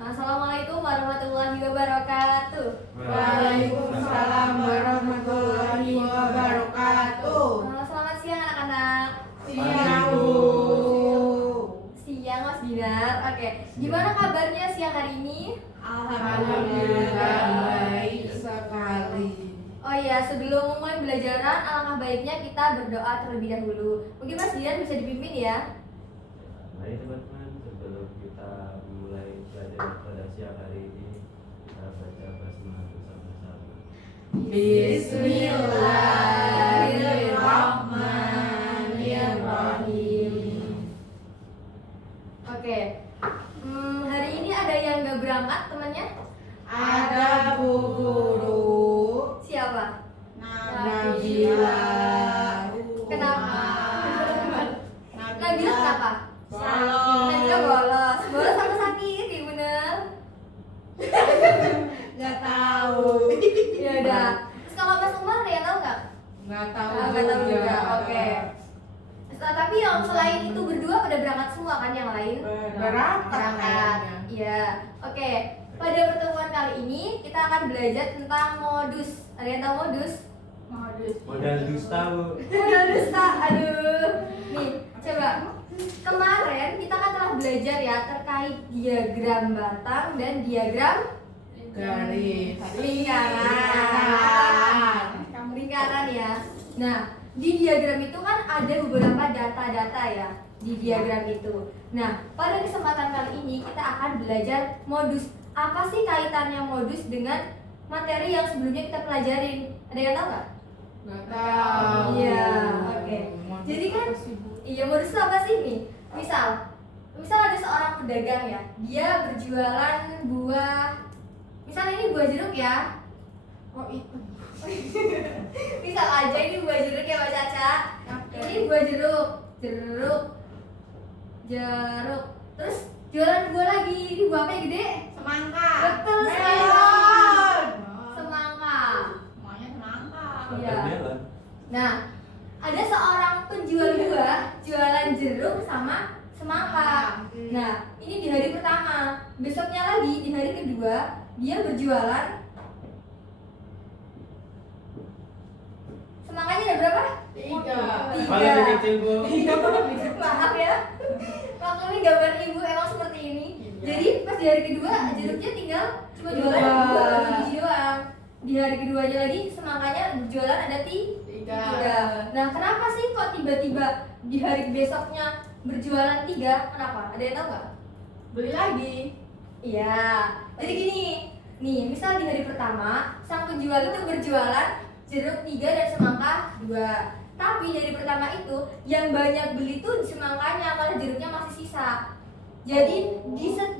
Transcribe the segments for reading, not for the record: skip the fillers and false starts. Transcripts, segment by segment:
Assalamualaikum warahmatullahi wabarakatuh. Waalaikumsalam warahmatullahi wabarakatuh. Selamat siang anak-anak. Siang, Bu. Siang Mas Dinar. Oke, gimana kabarnya siang hari ini? Alhamdulillah baik sekali. Oh iya, sebelum mulai belajaran, alangkah baiknya kita berdoa terlebih dahulu. Mungkin Mas Dinar bisa dipimpin ya. Baik teman-teman, sebelum kita mulai belajar pada siang hari ini, kita baca basmalah bersama-sama. Bismillahirrahmanirrahim. Oke, hari ini ada yang gak berangkat temannya? Ada Bu Guru Siapa? Nabila. Kenapa? Nabila kenapa? Bolos. Nabila bolos. Bolos sama sakit, ya bener. Nggak tahu. Ya udah. Terus kalau Mas Umar ada yang tahu nggak? Nggak tahu. Nggak tahu juga. Oke. Tapi yang selain itu berdua pada berangkat semua kan yang lain? Berangkat kayaknya. Iya. Oke. Pada pertemuan kali ini kita akan belajar tentang modus. Ada yang tahu modus? Modal dusta, Bu. Modal dusta. Aduh. Nih, coba. Kemarin kita kan telah belajar ya terkait diagram batang dan diagram Garis. lingkaran ya. Nah, di diagram itu kan ada beberapa data-data ya di diagram itu. Nah, pada kesempatan kali ini kita akan belajar modus. Apa sih kaitannya modus dengan materi yang sebelumnya kita pelajarin? Ada yang tahu nggak? Nggak tahu. Iya, oke. Jadi kan, iya modus itu apa sih nih? Misal ada seorang pedagang ya, dia berjualan buah. Misal ini buah jeruk ya. Oh itu. Misal aja ini buah jeruk ya Mbak Caca. Ini buah jeruk. Terus jualan buah lagi. Ini buah apa yang gede? Semangka. Betul sekali. Melon. Semangka. Semuanya semangka. Iya. Melon. Nah, ada seorang penjual buah jualan jeruk sama semangka. Nah, ini di hari pertama. Besoknya lagi di hari kedua dia berjualan. Semangkanya ada berapa? Tiga. Malah lebih kecil, Bu. Maaf ya. Maklumi gambar ibu emang seperti ini. Jadi pas di hari kedua jeruknya tinggal cuma jualan dua biji doang. Di hari keduanya lagi semangkanya jualan ada tiga. Nah, kenapa sih kok tiba-tiba di hari besoknya berjualan 3? Kenapa? Ada yang tahu nggak? Beli lagi. Iya. Jadi gini, nih misal di hari pertama sang penjual itu berjualan jeruk 3 dan semangka 2. Tapi dari pertama itu yang banyak beli tuh semangkanya, malah jeruknya masih sisa. Jadi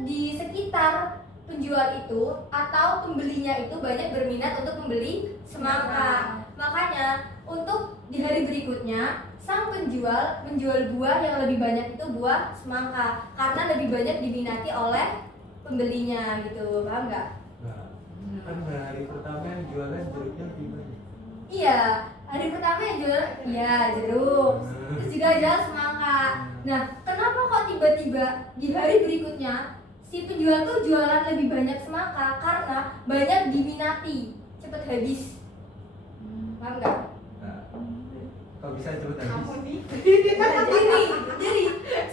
di sekitar penjual itu atau pembelinya itu banyak berminat untuk membeli semangka. Makanya untuk di hari berikutnya sang penjual menjual buah yang lebih banyak itu buah semangka karena lebih banyak diminati oleh pembelinya gitu. Paham nggak? Nah, kan hari pertama yang jualan jeruknya gimana? Iya, hari pertama yang jual ya jeruk, terus juga jual semangka. Nah, kenapa kok tiba-tiba di hari berikutnya si penjual tuh jualan lebih banyak semangka? Karena banyak diminati, cepet habis. Paham nggak? Nah, kok bisa cepet habis? Jadi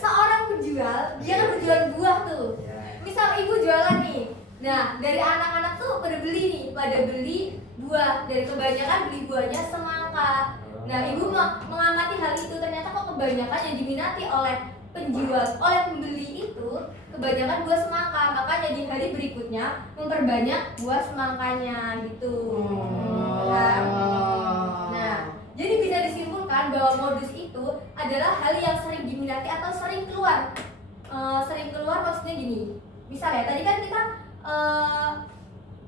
seorang penjual dia kan berjualan buah tuh. Misal ibu jualan nih, nah dari anak-anak tuh pada beli nih, pada beli buah. Dari kebanyakan beli buahnya semangka. Nah, ibu mengamati hal itu, ternyata kok kebanyakan yang diminati oleh penjual, oleh pembeli itu kebanyakan buah semangka. Makanya di hari berikutnya memperbanyak buah semangkanya gitu. Kan? Nah, jadi bisa disimpulkan bahwa modus itu adalah hal yang sering diminati atau sering keluar. Sering keluar maksudnya gini. Misal ya, tadi kan kita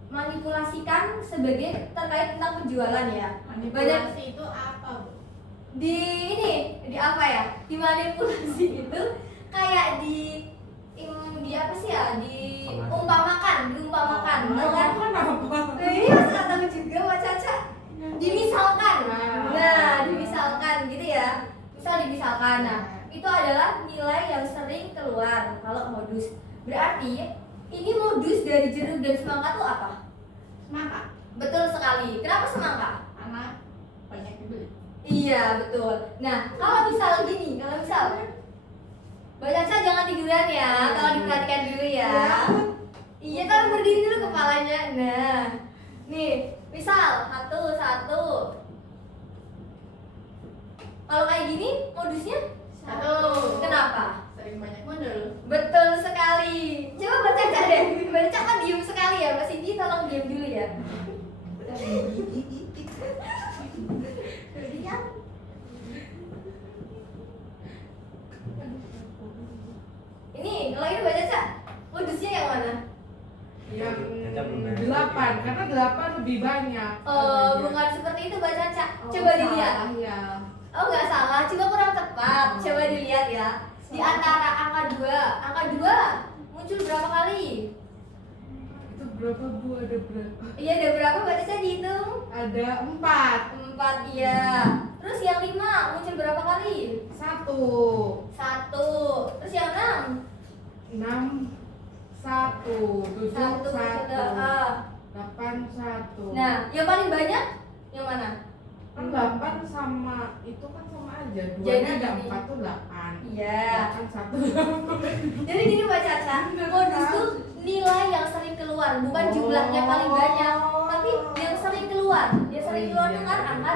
manipulasikan sebagai terkait tentang penjualan ya. Manipulasi itu apa, Bu? Di apa ya? Dimanipulasi itu kayak di apa sih ya? Diumpamakan. Tahu kan? Iya, saya tahu juga Mbak Caca. Dimisalkan. Nah, dimisalkan gitu ya. Misal dimisalkan. Nah, itu adalah nilai yang sering keluar kalau modus. Berarti Ini modus dari jeruk dan semangka tuh apa? Semangka. Betul sekali. Kenapa semangka? Karena banyak dibeli. Iya betul. Nah kalau misal gini, kalau misal Mbak Caca jangan tiduran ya, kalau diperhatikan dulu ya. Iya, tapi berdiri dulu kepalanya. Nah, nih, misal satu. Kalau kayak gini, modusnya Satu. Kenapa? Sering banyak modal. Betul sekali. Coba Mbak Caca deh. Mbak Caca kan diem sekali ya, Mbak Cindy tolong diem dulu ya. Ini, kalau ini Mbak Caca, modusnya yang mana? Yang Caca belum beres. 8, karena 8 lebih banyak. Oh, bukan seperti itu Mbak Caca. Coba dilihat. Ya. Oh nggak salah, cuma kurang tepat. Coba dilihat ya. Di antara angka 2 muncul berapa kali? Itu berapa Bu? Ada berapa? Iya, ada berapa? Berarti saya dihitung. Ada 4. 4, iya. Terus yang 5 muncul berapa kali? 1. 1. Terus yang 6? 6 1 7 1. 8 1. Nah, yang paling banyak yang mana? Kan 8 sama itu kan sama aja. 2 Jadi ada gini. 4 tuh 8. Iya. 8 1. Jadi gini Mbak Caca, modus tuh nilai yang sering keluar, bukan jumlahnya paling banyak, tapi yang sering keluar. Yang sering keluar tuh kan angka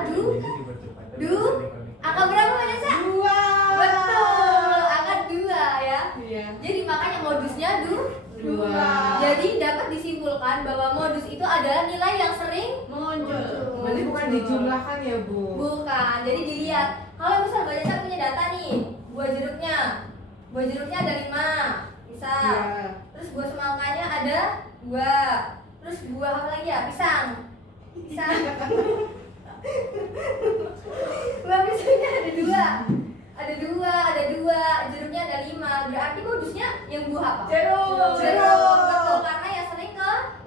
angka berapa Mbak Caca? 2. Betul, angka 2 ya. Iya. Jadi makanya modusnya 2. 2. Jadi dapat disimpulkan bahwa modus itu adalah nilai yang sering Muncul. Berarti bukan dijumlahkan ya Bu? bukan. Jadi dilihat. Kalau misal Mbak Caca punya data nih, buah jeruknya ada 5, misal. Iya. Terus buah semangkanya ada 2. Terus buah apa lagi ya? Pisang. Buah pisangnya ada 2. Ada 2, jeruknya ada 5. Berarti modusnya yang buah apa? Jeruk. Betul, karena yang sering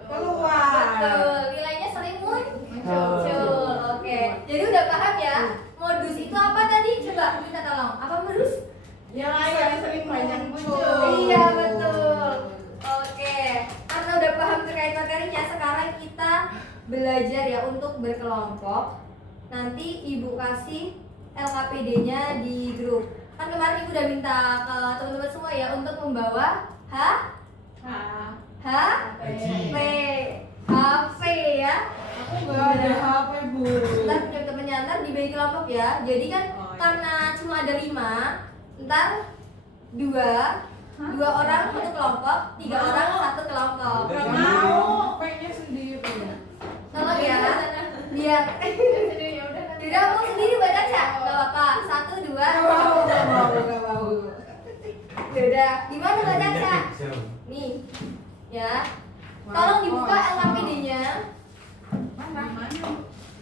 Keluar. betul, nilainya sering muncul. Oke. Jadi udah paham ya? Modus itu apa tadi? Coba minta tolong. Apa modus? Yang sering banyak muncul. Iya, betul. Oke. Karena udah paham terkait materinya, sekarang kita belajar ya untuk berkelompok. Nanti Ibu kasih LKPD-nya di grup. Kan kemarin Ibu udah minta ke teman-teman semua ya untuk membawa HP ya. Aku nggak ada HP Bu. Ntar punya temennya ntar dibagi kelompok ya. Jadi kan Oh, iya. karena cuma ada 5, ntar 2 orang satu kelompok, 3 orang satu kelompok. Nggak Nggak mau. HP-nya sendiri. Tolong ya, biar tidak mau sendiri Mbak Caca, nggak apa-apa. 1, 2, Nggak mau. Udah, gimana Mbak Caca? Nih, ya. Tolong dibuka LKPD-nya Mana?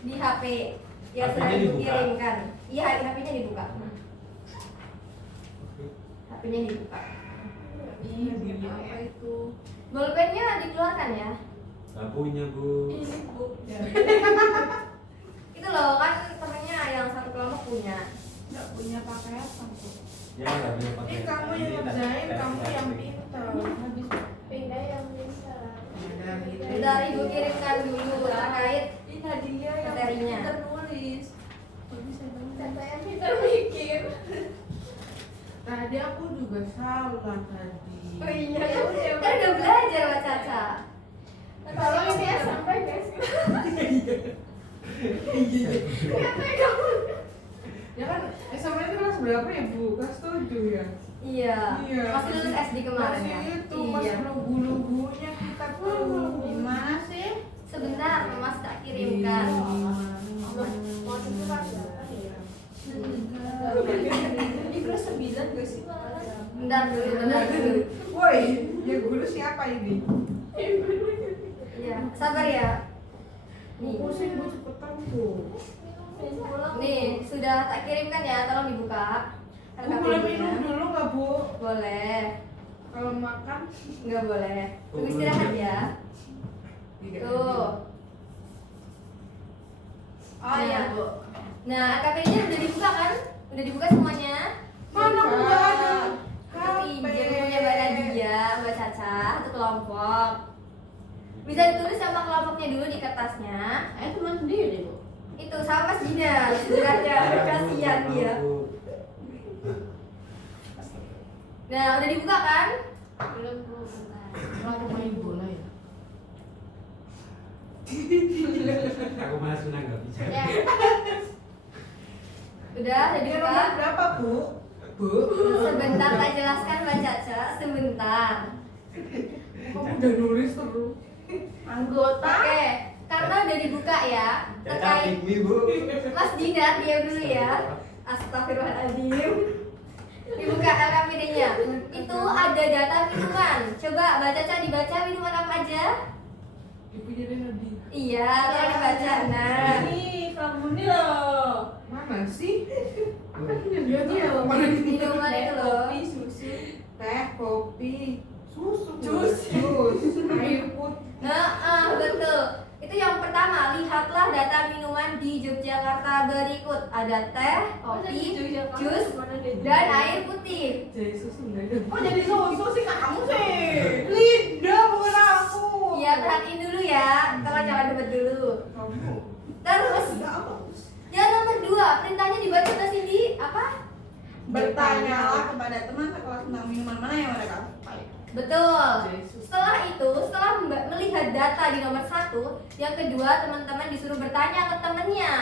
di HP yang sudah HP-nya dibuka. dikirimkan. Iya, HP-nya dibuka. HP-nya dibuka. Ih, gini apa itu? Bolpennya dikeluarkan ya. Gak punya Bu. Itu loh kan temennya yang satu kelompok punya. Nggak punya pakai apa Bu? Ya nggak punya pakai. Kamu yang ngerjain, kamu yang pintar. Habis Pindah yang bisa. Bentar Ibu kirimkan dulu terkait Dia materinya. nulis. Saya pintar mikir. Tadi aku juga salah tadi. Oh iya, ya udah. Kan udah belajar Mbak Caca. Tolong ini ya sampai guys. Ya kan SMA itu kelas berapa ya Bu? Kelas 7 ya? Iya. Masih lulus SD kemarin Masih ya. itu, Iya. masih lugu-lugunya kita tuh. Gimana sih? Sebentar, Mas tak kirimkan. Mau itu pas Ini kelas 9 gak sih malah? Bentar dulu. Woi, ya guru siapa ini? Iya, sabar ya. Nih. Pusing Bu, cepetan Bu. Nih, sudah tak kirimkan ya, tolong dibuka. Bu boleh minum dulu nggak Bu? Boleh. Kalau makan? Nggak boleh. Tunggu istirahat ya. Tuh. Oh iya, Bu. Nah, KP-nya udah dibuka kan? Udah dibuka semuanya? Mana Bu nggak ada? pinjam punya Mbak Nadia, Mbak Caca, satu kelompok. Bisa ditulis sama kelompoknya dulu di kertasnya. Teman sendiri, Bu. Itu sama Mas Dina, sebenarnya kasihan dia. Nah, udah dibuka kan? Belum, Bu. Aku main bola ya. Aku malah sudah nggak bisa. Ya. Udah dibuka. Berapa, Bu? Bu? Sebentar tak jelaskan Mbak Caca, sebentar. Kamu udah nulis terus. Anggota. Oke, karena udah dibuka ya. Terkait Ibu. Mas Dina, diam dulu ya. Astagfirullahaladzim. Dibuka LKPD-nya. Itu ada data minuman. Coba Mbak Caca dibaca minuman apa aja? Ibunya Renadi. Iya, kalau dibaca. Nah, Ini kamu nih loh. Mana sih? Dia tuh minuman itu loh. kopi, susu. Teh, kopi, susu, Jus. air putih. Nah, betul. Itu yang pertama, lihatlah data minuman di Yogyakarta berikut. Ada teh, kopi, jus, dan air putih. Jadi susu nggak ada. Kok jadi susu sih kamu sih? Linda bukan aku. Iya, perhatiin dulu ya. Tolong jangan debat dulu. Kamu. Terus, yang nomor 2, perintahnya dibaca ke Cindy apa? Bertanyalah kepada teman sekelas tentang minuman mana yang mereka sukai. Betul. Yesus. Setelah itu, setelah melihat data di nomor 1, yang kedua teman-teman disuruh bertanya ke temennya.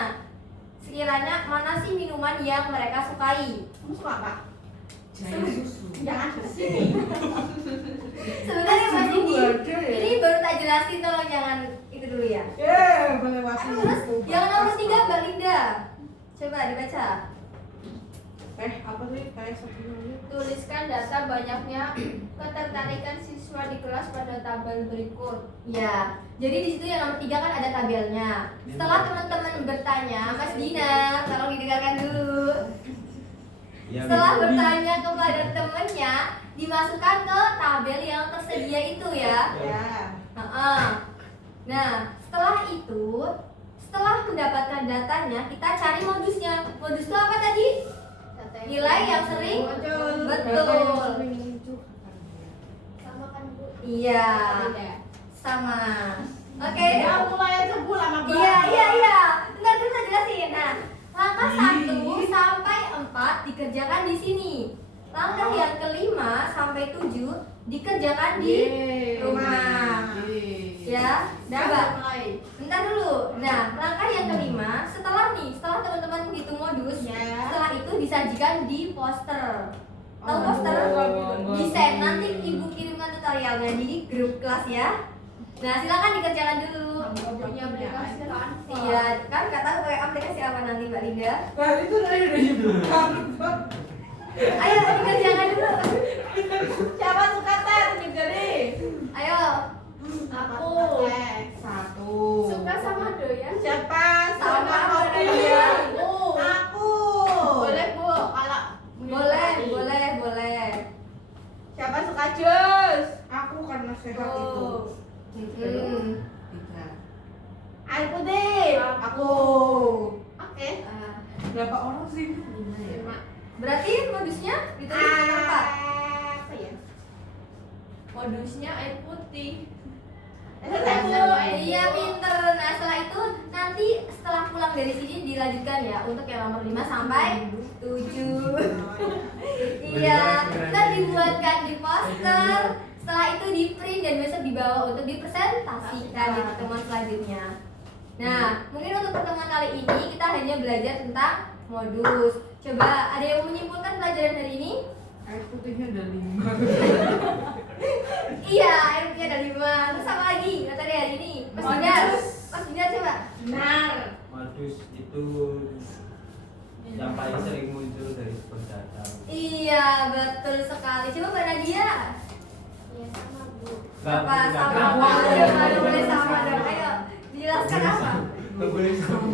Sekiranya mana sih minuman yang mereka sukai? Kamu suka apa? Jadi susu. Jangan kesini. Sebenarnya Mas Cindy, Baca ya. ini baru tak jelasin, tolong jangan itu dulu ya. Melewati. Terus yang nomor 3 Mbak Linda, coba dibaca. Apa sih? Kayak satunya. Tuliskan data banyaknya ketertarikan siswa di kelas pada tabel berikut. Ya, jadi di situ yang nomor 3 kan ada tabelnya. Setelah teman-teman bertanya, Mas Dina, tolong didengarkan dulu. Ya, Setelah Bu. bertanya kepada temannya, dimasukkan ke tabel yang tersedia itu ya. Ya. Nah, setelah itu, setelah mendapatkan datanya, kita cari modusnya. Modus itu apa tadi? Nilai yang sering muncul. betul. Sama kan, Bu? Iya, Beda. sama. Oke. Ya, mulai aja Bu lama banget. Iya. Bentar dulu saya jelasin. Nah, langkah 1 sampai 4 dikerjakan di sini. Langkah yang kelima sampai 7 dikerjakan di rumah. Ya, coba. Mulai. Bentar dulu. Nah, langkah yang kelima, setelah teman-teman hitung modus, Ya. setelah itu disajikan di poster. Tahu Oh, poster? enggak. Desain. Nanti ibu kirimkan tutorialnya di grup kelas ya. Nah, silakan dikerjakan dulu. Punya aplikasi kan? Iya, kan kata aku pakai aplikasi apa nanti Mbak Linda? Nah, itu tadi udah dibuka. Ayo dikerjakan dulu. Siapa suka teh? Tunjuk jari. Ayo. Aku. Satu. Suka sama doyan? Siapa? Sama kopi. Nadia. Aku. Boleh Bu, kalau Boleh. Siapa suka jus? Aku karena sehat itu. Hmm. 3. Air putih. Aku. Oke. Berapa orang sih? 5. Berarti modusnya ditulis apa? Apa ya? Modusnya air putih. Iya pinter. Nah setelah itu nanti setelah pulang dari sini dilanjutkan ya untuk yang nomor 5 sampai 7. Iya, ntar dibuatkan di poster. Setelah itu di print dan besok dibawa untuk dipresentasikan di pertemuan selanjutnya. Nah, mungkin untuk pertemuan kali ini kita hanya belajar tentang modus. Coba ada yang menyimpulkan pelajaran hari ini? Air putihnya ada 5. Iya, air putih ada 5. Terus apa lagi materi hari ini? Mas Dinar, coba. Benar. Modus itu yang paling sering muncul dari sebuah data. Iya, betul sekali. Coba Mbak Nadia. Iya sama Bu. Apa sama? Nggak Jangan boleh sama dong. Ayo, dijelaskan apa? Nggak boleh sama.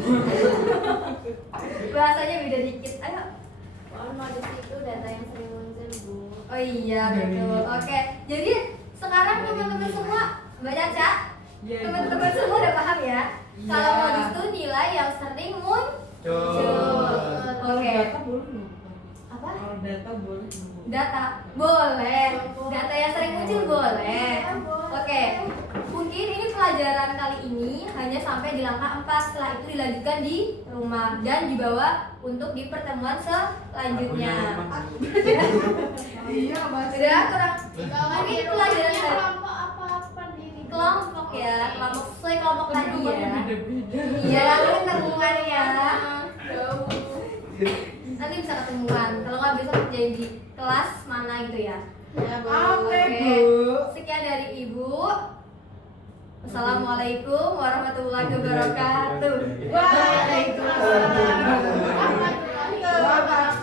Bahasanya beda dikit. Ayo. Modus itu data yang sering muncul Bu. Oh iya, betul. Oke. Jadi sekarang teman-teman semua, Mbak Caca, teman-teman semua udah paham ya? Iya. Kalau modus itu nilai yang sering muncul. Cuk. Oke. Data boleh nggak? Apa? Kalau data boleh nggak? Data. Boleh. Data yang sering muncul boleh. Oke. Mungkin ini pelajaran kali ini hanya sampai di langkah 4. Setelah itu dilanjutkan di rumah dan dibawa untuk di pertemuan selanjutnya. Iya, Mas. Udah kurang. Ini pelajaran dari kelompok apa kelompok ya, kelompok sesuai kelompok tadi ya. Beda-beda. Iya, nanti ketemuan ya. jauh. Nanti bisa ketemuan. Kalau nggak bisa kerjain di kelas mana gitu ya. Ya, Bu. Oke, Oke. Bu. Sekian dari Ibu. Wassalamualaikum warahmatullahi wabarakatuh. Waalaikumsalam warahmatullahi wabarakatuh.